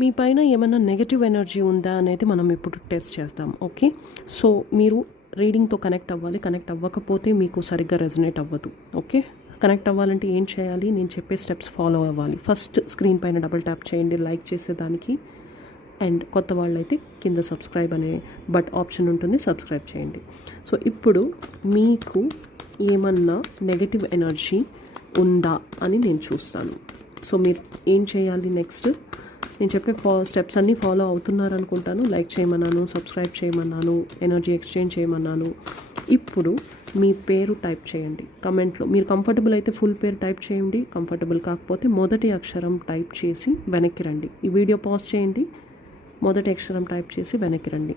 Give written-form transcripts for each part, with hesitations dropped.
మీ పైన ఏమైనా negative energy ఉందా అనేది మనం ఇప్పుడు టెస్ట్ చేద్దాం. ఓకే, సో మీరు రీడింగ్తో కనెక్ట్ అవ్వాలి. కనెక్ట్ అవ్వకపోతే మీకు సరిగ్గా రెజనేట్ అవ్వదు. ఓకే, కనెక్ట్ అవ్వాలంటే ఏం చేయాలి? నేను చెప్పే స్టెప్స్ ఫాలో అవ్వాలి. ఫస్ట్ స్క్రీన్ పైన డబుల్ ట్యాప్ చేయండి లైక్ చేసేదానికి. అండ్ కొత్త వాళ్ళైతే కింద సబ్స్క్రైబ్ అనే ఆప్షన్ ఉంటుంది, సబ్స్క్రైబ్ చేయండి. సో ఇప్పుడు మీకు ఏమన్నా నెగటివ్ ఎనర్జీ ఉందా అని నేను చూస్తాను. సో మీరు ఏం చేయాలి? నెక్స్ట్ నేను చెప్పే స్టెప్స్ అన్నీ ఫాలో అవుతున్నారు అనుకుంటాను. లైక్ చేయమన్నాను, సబ్స్క్రైబ్ చేయమన్నాను, ఎనర్జీ ఎక్స్చేంజ్ చేయమన్నాను. ఇప్పుడు మీ పేరు టైప్ చేయండి కమెంట్లో. మీరు కంఫర్టబుల్ అయితే ఫుల్ పేరు టైప్ చేయండి, కంఫర్టబుల్ కాకపోతే మొదటి అక్షరం టైప్ చేసి వెనక్కి రండి. ఈ వీడియో పాజ్ చేయండి, మొదటి అక్షరం టైప్ చేసి వెనక్కి రండి.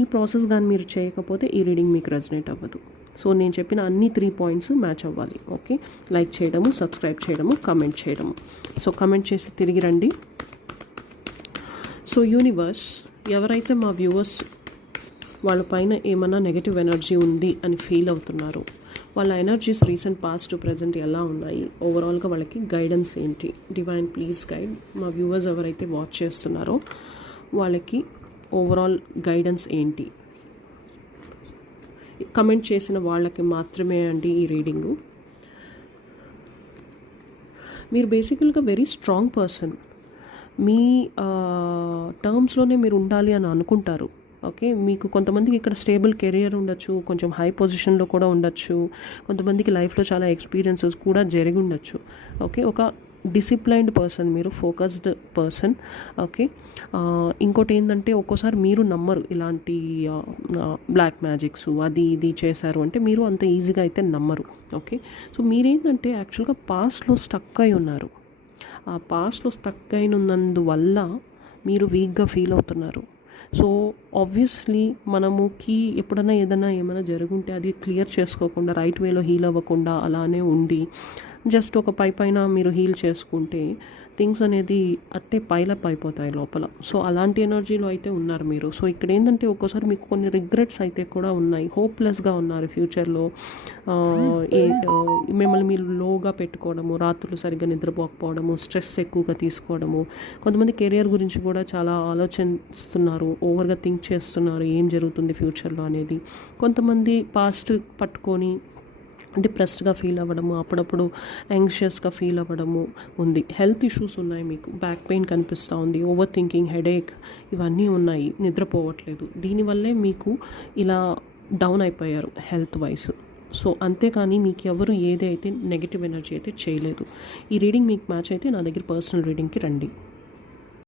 ఈ ప్రాసెస్ కానీ మీరు చేయకపోతే ఈ రీడింగ్ మీకు రెజనేట్ అవ్వదు. సో నేను చెప్పిన అన్ని 3 పాయింట్స్ మ్యాచ్ అవ్వాలి. ఓకే, లైక్ చేయడము, సబ్స్క్రైబ్ చేయడము, కమెంట్ చేయడము. సో కమెంట్ చేసి తిరిగి రండి. సో యూనివర్స్, ఎవరైతే మా వ్యూవర్స్ వాళ్ళ పైన ఏమైనా నెగటివ్ ఎనర్జీ ఉంది అని ఫీల్ అవుతున్నారు, వాళ్ళ energies recent past to present ఎలా ఉన్నాయి, ఓవరాల్గా వాళ్ళకి గైడెన్స్ ఏంటి? Divine please guide. మా వ్యూవర్స్ ఎవరైతే వాచ్ చేస్తున్నారో వాళ్ళకి ఓవరాల్ గైడెన్స్ ఏంటి? కమెంట్ చేసిన వాళ్ళకి మాత్రమే అండి ఈ రీడింగు. మీరు బేసికల్గా వెరీ స్ట్రాంగ్ పర్సన్. మీ టర్మ్స్లోనే మీరు ఉండాలి అని అనుకుంటారు. ఓకే, మీకు కొంతమందికి ఇక్కడ స్టేబుల్ కెరియర్ ఉండొచ్చు, కొంచెం హై పొజిషన్లో కూడా ఉండొచ్చు, కొంతమందికి లైఫ్లో చాలా ఎక్స్పీరియన్సెస్ కూడా జరిగి ఉండొచ్చు. ఓకే, ఒక డిసిప్లైన్డ్ పర్సన్, మీరు ఫోకస్డ్ పర్సన్. ఓకే, ఇంకోటి ఏంటంటే ఒక్కోసారి మీరు నమ్మరు ఇలాంటి బ్లాక్ మ్యాజిక్స్ అది ఇది చేశారు అంటే మీరు అంత ఈజీగా అయితే నమ్మరు. ఓకే, సో మీరేంటంటే యాక్చువల్గా పాస్ట్లో స్టక్ అయి ఉన్నారు. ఆ పాస్ట్లో స్టక్ అయినందువల్ల మీరు వీక్గా ఫీల్ అవుతున్నారు. సో ఆబ్వియస్లీ మనముకి ఎప్పుడైనా ఏమైనా జరుగుంటే అది క్లియర్ చేసుకోకుండా, రైట్ వేలో హీల్ అవ్వకుండా అలానే ఉండి జస్ట్ ఒక పైన మీరు హీల్ చేసుకుంటే థింగ్స్ అనేది అట్టే పైలప్ అయిపోతాయి లోపల. సో అలాంటి ఎనర్జీలో అయితే ఉన్నారు మీరు. సో ఇక్కడ ఏంటంటే ఒక్కోసారి మీకు కొన్ని రిగ్రెట్స్ అయితే కూడా ఉన్నాయి, హోప్లెస్గా ఉన్నారు ఫ్యూచర్లో. మిమ్మల్ని మీరు లోగా పెట్టుకోవడము, రాత్రులు సరిగ్గా నిద్రపోకపోవడము, స్ట్రెస్ ఎక్కువగా తీసుకోవడము, కొంతమంది కెరియర్ గురించి కూడా చాలా ఆలోచిస్తున్నారు, ఓవర్గా థింక్ చేస్తున్నారు ఏం జరుగుతుంది ఫ్యూచర్లో అనేది. కొంతమంది పాస్ట్ పట్టుకొని డిప్రెస్డ్గా ఫీల్ అవ్వడము, అప్పుడప్పుడు యాంగ్షియస్గా ఫీల్ అవ్వడము ఉంది. హెల్త్ ఇష్యూస్ ఉన్నాయి, మీకు బ్యాక్ పెయిన్ కనిపిస్తూ ఉంది, ఓవర్ థింకింగ్, హెడేక్ ఇవన్నీ ఉన్నాయి, నిద్రపోవట్లేదు. దీనివల్లే మీకు ఇలా డౌన్ అయిపోయారు హెల్త్ వైజ్. సో అంతేకాని మీకు ఎవరు ఏదైతే నెగిటివ్ ఎనర్జీ అయితే చేయలేదు. ఈ రీడింగ్ మీకు మ్యాచ్ అయితే నా దగ్గర పర్సనల్ రీడింగ్కి రండి.